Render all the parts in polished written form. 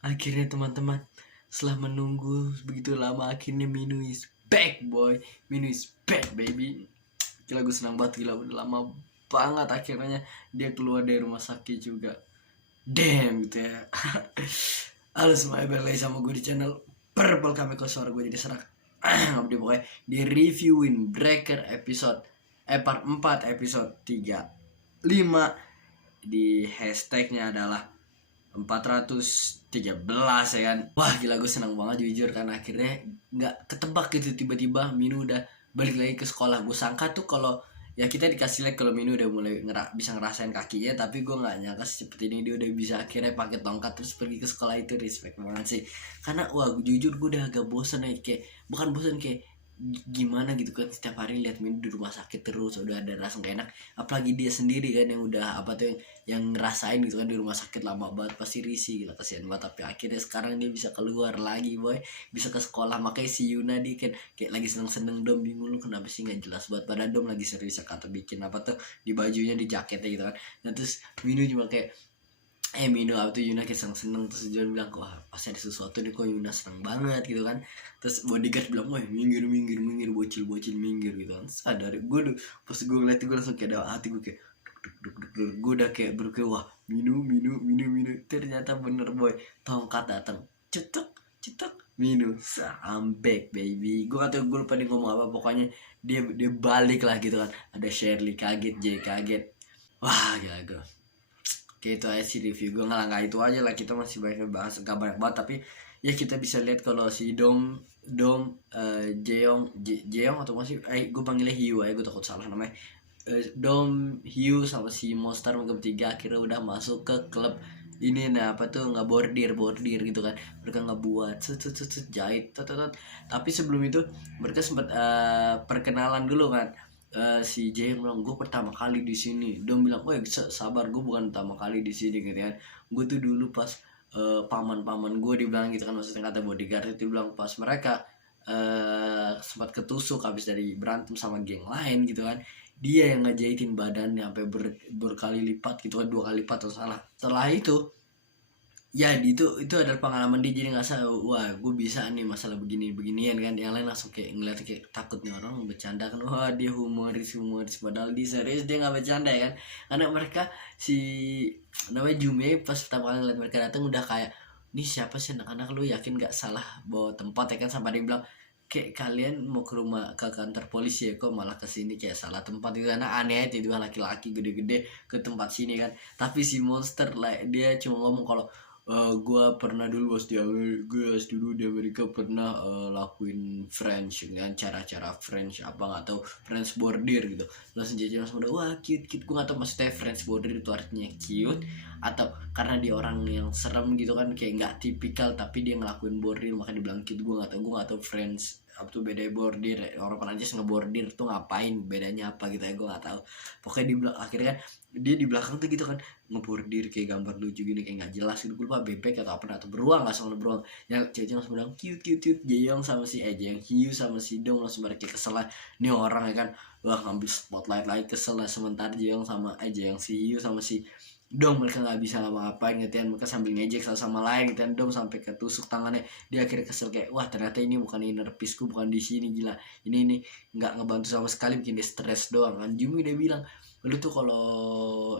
Akhirnya teman-teman, setelah menunggu begitu lama, akhirnya Minu is back boy. Minu is back baby. Gila gue senang banget, gila udah lama banget akhirnya dia keluar dari rumah sakit juga. Damn gitu ya. Halo semuanya, balik lagi sama gue di channel Purple Kameko. Suara gue jadi serak. Di pokoknya di reviewin Breaker episode part 4 episode 3 5. Di hashtagnya adalah 413 ya kan. Wah gila, gue senang banget jujur karena akhirnya nggak ketebak gitu, tiba-tiba Minu udah balik lagi ke sekolah. Gue sangka tuh kalau ya kita dikasih lihat kalau Minu udah mulai bisa ngerasain kakinya, tapi gue nggak nyangka seperti ini dia udah bisa akhirnya pakai tongkat terus pergi ke sekolah. Itu respect banget sih, karena wah jujur gue udah agak bosan ya, kayak bukan bosan, kayak gimana gitu kan, setiap hari lihat Minu di rumah sakit terus udah ada rasa gak enak. Apalagi dia sendiri kan yang udah apa tuh yang ngerasain gitu kan di rumah sakit lama banget, pasti risih, gila kasihan banget. Tapi akhirnya sekarang dia bisa keluar lagi boy, bisa ke sekolah. Makanya si Yuna di kan kayak lagi seneng-seneng. Dom bingung lu kenapa sih nggak jelas banget, padahal Dom lagi serius kata bikin apa tuh di bajunya, di jaketnya gitu kan. Nah terus Minu cuma kayak Minu apa tuh Yuna kayak seneng-seneng, terus John bilang wah pasti ada sesuatu nih kok, Yuna seneng banget gitu kan. Terus bodyguard bilang wah minggir minggir minggir, bocil bocil minggir gitu kan. Sadar gue tuh pas gue ngeliat gue langsung kayak ada hati gue kayak duk, gue udah kayak berpikir wah Minu Minu Minu Minu, ternyata bener boy, tongkat datang cetek cetek Minu sampai baby. Gue atau gue lupa dia ngomong apa, pokoknya dia balik lah gitu kan. Ada Shirley kaget, Jay kaget. Wah gila gue. Oke itu aja sih review gue, nggak itu aja lah, kita masih banyak bahas, gak banyak banget, tapi ya kita bisa lihat kalau si Dom Dom Jeong atau masih gue panggilnya Hiu ya, gue takut salah namanya. Dom, Hiu sama si Monster mereka bertiga akhirnya udah masuk ke klub ini. Nah apa tuh, nggak bordir gitu kan, mereka nggak buat jahit tapi sebelum itu mereka sempat perkenalan dulu kan. Si Jay bilang gue pertama kali di sini. Dom bilang woi sabar, gue bukan pertama kali di sini gitu kan, gue tuh dulu pas paman-paman gue dibilang gitu kan, maksudnya kata bodyguard itu bilang pas mereka sempat ketusuk habis dari berantem sama geng lain gitu kan, dia yang ngejahitin badannya sampai berkali lipat gitu kan, 2 kali lipat atau salah. Setelah itu ya itu adalah pengalaman dia, jadi nggak salah wah gue bisa nih masalah begini beginian kan. Yang lain langsung kayak ngeliat kayak takut nih orang bercanda kan, wah dia humoris padahal dia serius, dia nggak bercanda ya kan. Karena mereka si namanya Jume pas pertama kali ngeliat mereka datang udah kayak nih siapa sih anak-anak, lu yakin nggak salah bawa tempat ya kan, sampai dia bilang kayak kalian mau ke kantor polisi ya kok malah kesini, kayak salah tempat itu. Karena aneh aja dua laki-laki gede-gede ke tempat sini kan. Tapi si Monster lah dia cuma ngomong kalau gue pernah dulu pas di Amerika, dulu di Amerika pernah lakuin French dengan cara-cara French apa nggak tahu, French border gitu. Langsung jajan langsung udah wah cute gue nggak tahu maksudnya French border itu artinya cute atau karena dia orang yang serem gitu kan, kayak nggak tipikal tapi dia ngelakuin border makanya dibilang cute. Gue nggak tahu French apa tuh beda border, orang Perancis ngebordir tuh ngapain, bedanya apa gitu ya, gue nggak tahu. Pokoknya di belakang akhirnya kan dia di belakang tuh gitu kan ngebordir kayak gambar lucu gini kayak nggak jelas gitu, gue lupa bebek atau apa atau beruang, nggak salah beruang. Yang cewek langsung bilang cute cute cute, Jeyong sama si Jeyong Hiu sama si Dong langsung pada kayak kesel lah nih orang ya kan. Wah ngambil spotlight lagi, kesel lah. Sementara Jeyong sama Jeyong si Hiu sama si Dom mereka nggak bisa ngapa-ngapain gitu kan, mereka sambil ngejek satu sama lain gitu kan. Dom sampai ketusuk tangannya, dia akhirnya kesel kayak wah ternyata ini bukan inner peaceku, bukan di sini, gila ini nggak ngebantu sama sekali, bikin dia stres doang kan. Jumi dia bilang lu tuh kalau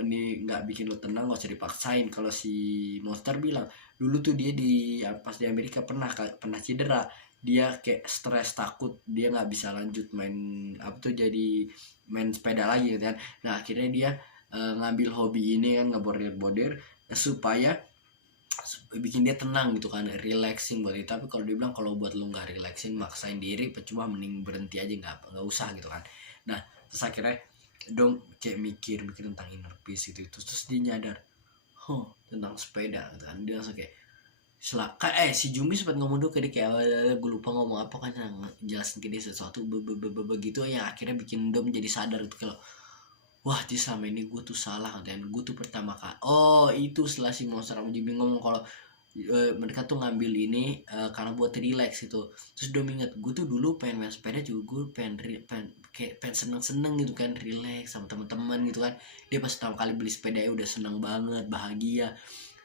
ini nggak bikin lu tenang gak usah dipaksain. Kalau si Monster bilang dulu tuh dia pas di Amerika pernah cedera, dia kayak stres takut dia nggak bisa lanjut main apa tuh, jadi main sepeda lagi gitu kan. Nah akhirnya dia ngambil hobi ini kan, ngebordir supaya bikin dia tenang gitu kan, relaxing buat itu. Tapi kalau dia bilang kalau buat lu nggak relaxing maksain diri percuma, mending berhenti aja, nggak usah gitu kan. Nah terus akhirnya Dong kayak mikir tentang inner peace gitu, terus dia nyadar tentang sepeda gitu kan. Dia langsung kayak si Jumi sempat ngomong dulu ke dia kayak gue lupa ngomong apa kan, jelasin ke dia sesuatu begitu ya, akhirnya bikin Dom jadi sadar gitu kalau wah di selama ini gue tuh salah dan gue tuh pertama kali. Oh itu setelah si Monster sama Jimmy ngomong kalau mereka tuh ngambil ini karena buat relax gitu. Terus udah inget gue tuh dulu pengen main sepeda juga, gue pengen seneng gitu kan, relax sama teman-teman gitu kan. Dia pas pertama kali beli sepeda ya udah seneng banget, bahagia.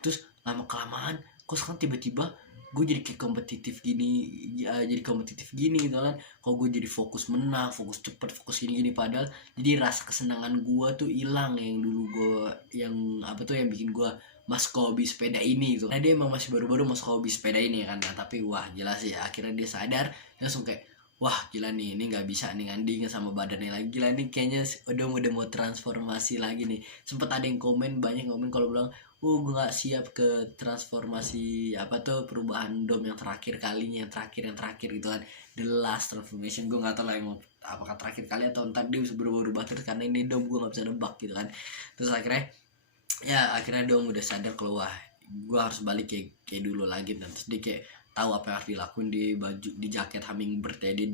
Terus lama kelamaan kok sekarang tiba-tiba gue jadi kayak kompetitif gini, jadi kompetitif gini gitu kan. Kok gue jadi fokus menang, fokus cepet, fokus gini-gini, padahal jadi rasa kesenangan gue tuh hilang yang dulu gue, yang apa tuh yang bikin gue masuk ke hobi sepeda ini gitu. Nah dia emang masih baru-baru masuk ke hobi sepeda ini kan. Nah, tapi wah jelas ya akhirnya dia sadar, dia langsung kayak wah gila nih, ini nggak bisa nih ngandingin sama badannya lagi, gila nih kayaknya udah mau transformasi lagi nih. Sempet ada yang komen, banyak komen kalau bilang gue nggak siap ke transformasi apa tuh perubahan dom yang terakhir kalinya, yang terakhir gitu kan, the last transformation. Gue nggak tahu lah emang apakah terakhir kali atau ntar dia bisa berubah-ubah terus, karena ini dom gue nggak bisa nebak gitu kan. Terus akhirnya dom udah sadar kalau wah gue harus balik kayak dulu lagi. Dan terus dia kayak tahu apa yang harus dilakuin di baju, di jaket hummingbird ya, dia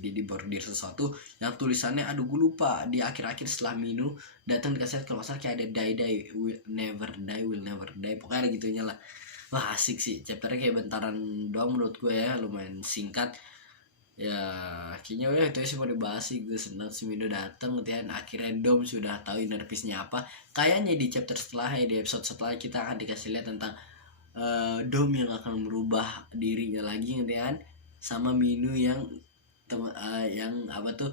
di bordir sesuatu yang tulisannya aduh gue lupa, di akhir-akhir setelah Minu datang dikasih kalau salah kayak ada die will never die, pokoknya ada gitunya lah. Wah asik sih chapternya, kayak bentaran doang menurut gue ya, lumayan singkat ya. Kayaknya udah itu sih mau dibahas sih, gue senang si Minu datang gitu ya. Akhirnya Dom sudah tahu inner peace-nya apa. Kayaknya di chapter setelahnya, di episode setelah, kita akan dikasih lihat tentang Dom yang akan merubah dirinya lagi gitu kan, sama Minu yang yang apa tuh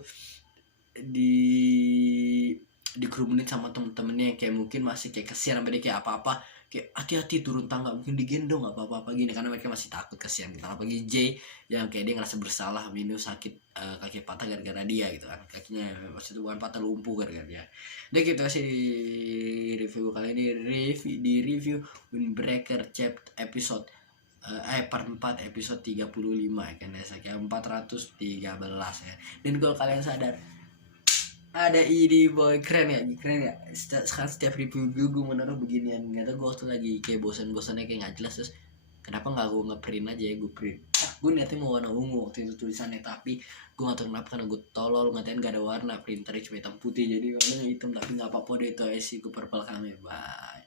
dikerumunin sama temen-temennya yang kayak mungkin masih kayak kesian sama dia, kayak apa-apa kayak hati-hati turun tangga, mungkin digendong apa-apa gini, karena mereka masih takut, kesian gitu. Apalagi Jay yang kayak dia ngerasa bersalah Minu sakit kaki patah gara-gara dia gitu kan, kakinya maksudnya bukan patah, lumpuh gara-gara dia. Udah gitu sih di review kali ini, di review Windbreaker chapter episode part 4 episode 35 ya kan ya, kayak 413 ya. Dan kalau kalian sadar ada ide boy, keren ya. Sekarang setiap review gue menaruh beginian, nggak tau gue waktu lagi kayak bosan-bosannya kayak nggak jelas, terus kenapa nggak gue ngeprint aja ya, gue print. Gue niatnya mau warna ungu waktu itu tulisannya, tapi gue nggak tahu kenapa, karena gue tolol ngatain gak ada warna, printernya cuma hitam putih, jadi warnanya hitam. Tapi nggak apa-apa deh, itu sih gue purple kami, bye.